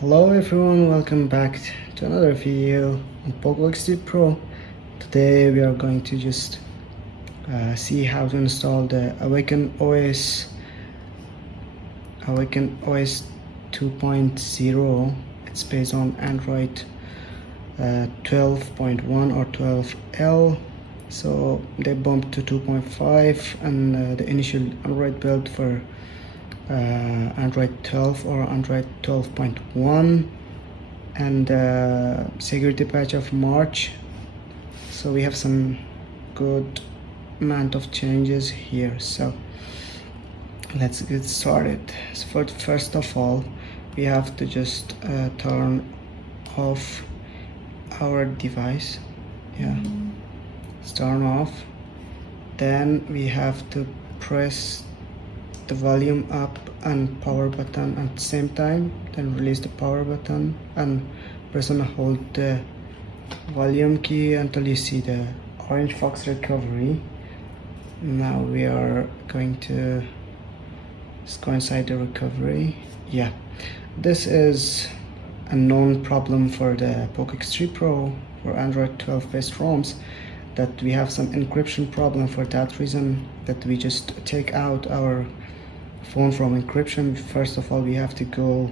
Hello everyone, welcome back to another video on Poco Pro. Today we are going to just see how to install the Awaken OS 2.0. It's based on Android 12.1 or 12L. So they bumped to 2.5 and the initial Android build for Android 12 or Android 12.1 and security patch of March. So we have some good amount of changes here, so let's get started. So first of all, we have to just turn off our device. It's turn off. Then we have to press the volume up and power button at the same time, then release the power button and press and hold the volume key until you see the orange box recovery. Now we are going to just go inside the recovery. This is a known problem for the Poco X3 Pro for Android 12 based ROMs, that we have some encryption problem. For that reason, that we just take out our phone from encryption. First of all, we have to go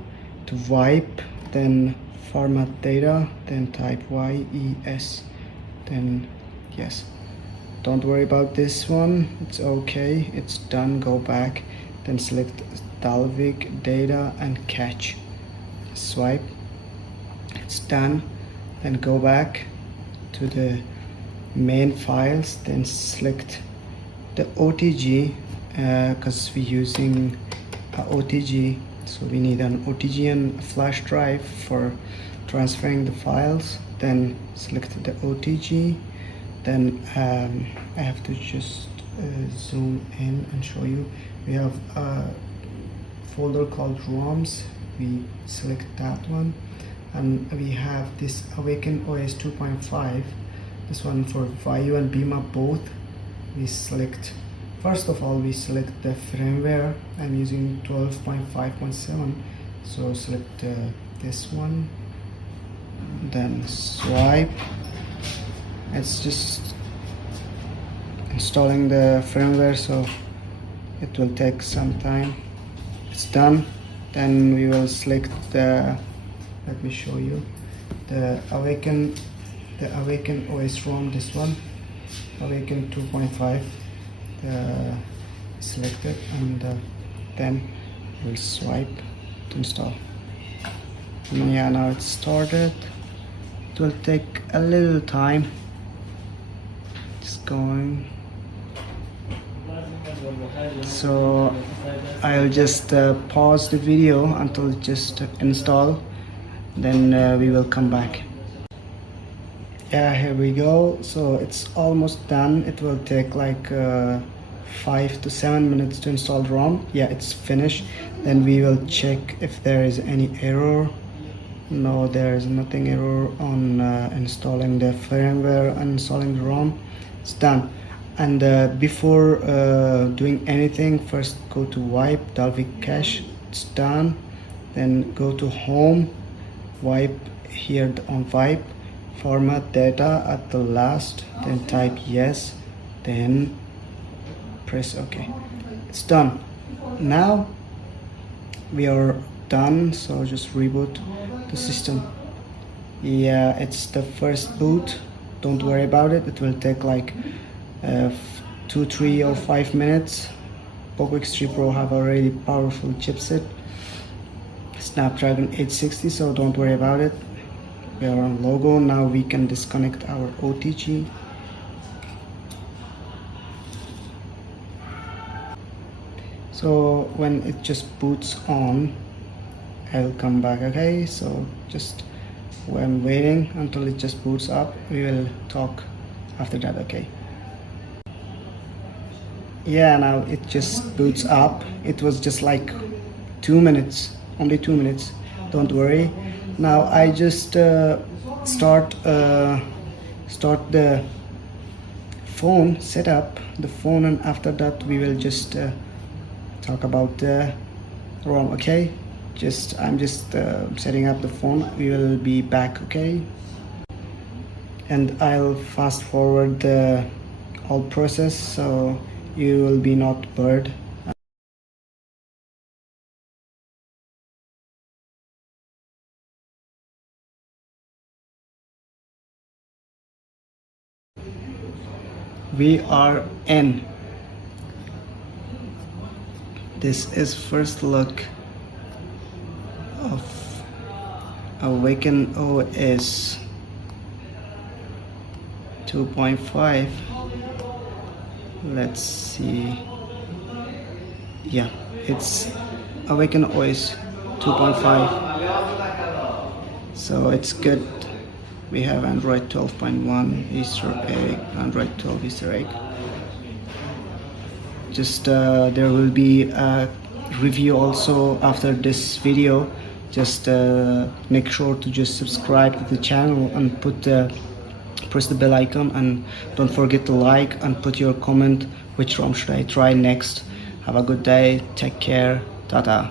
to wipe, then format data, then type YES, then yes. Don't worry about this one, it's okay, it's done. Go back, then select Dalvik data and cache, swipe, it's done. Then go back to the main files, then select the OTG, because we're using a OTG, so we need an OTG and a flash drive for transferring the files. Then select the OTG, then I have to just zoom in and show you. We have a folder called ROMs, we select that one, and we have this Awaken OS 2.5, this one for Vayu and Bima both. We select, first of all, we select the firmware. I'm using 12.5.7, so select this one, then swipe. It's just installing the firmware, so it will take some time. It's done. Then we will select the, let me show you, the Awaken OS ROM, this one, Awaken 2.5. Select it, and then we'll swipe to install. And now it's started. It will take a little time. Just going. So I'll just pause the video until it just install, then we will come back. Here we go. So it's almost done. It will take like 5 to 7 minutes to install the ROM. It's finished. Then we will check if there is any error. No, there is nothing error on installing the firmware and installing the ROM. It's done. And before doing anything, first go to wipe Dalvik cache. It's done. Then go to home, wipe here on wipe, format data at the last, then type yes, then press OK. It's done. Now we are done, so just reboot the system. It's the first boot. Don't worry about it. It will take like 2, 3 or 5 minutes. Poco X3 Pro have a really powerful chipset, Snapdragon 860, so don't worry about it. We are on logo. Now we can disconnect our OTG. So when it just boots on, I'll come back. Okay, so just when waiting until it just boots up, we will talk after that. Okay. Now it just boots up. It was just like 2 minutes, only 2 minutes. Don't worry. Now I just start the phone, set up the phone, and after that we will just talk about the ROM. Okay, I'm just setting up the phone. We will be back, okay? And I'll fast forward the whole process so you will be not bored. We are in. This is first look of Awaken OS 2.5. Let's see. Yeah, it's Awaken OS 2.5. So it's good. We have Android 12.1 Easter egg, Android 12 Easter egg. Just there will be a review also after this video. Just make sure to just subscribe to the channel and press the bell icon, and don't forget to like and put your comment which ROM should I try next. Have a good day, take care, tata.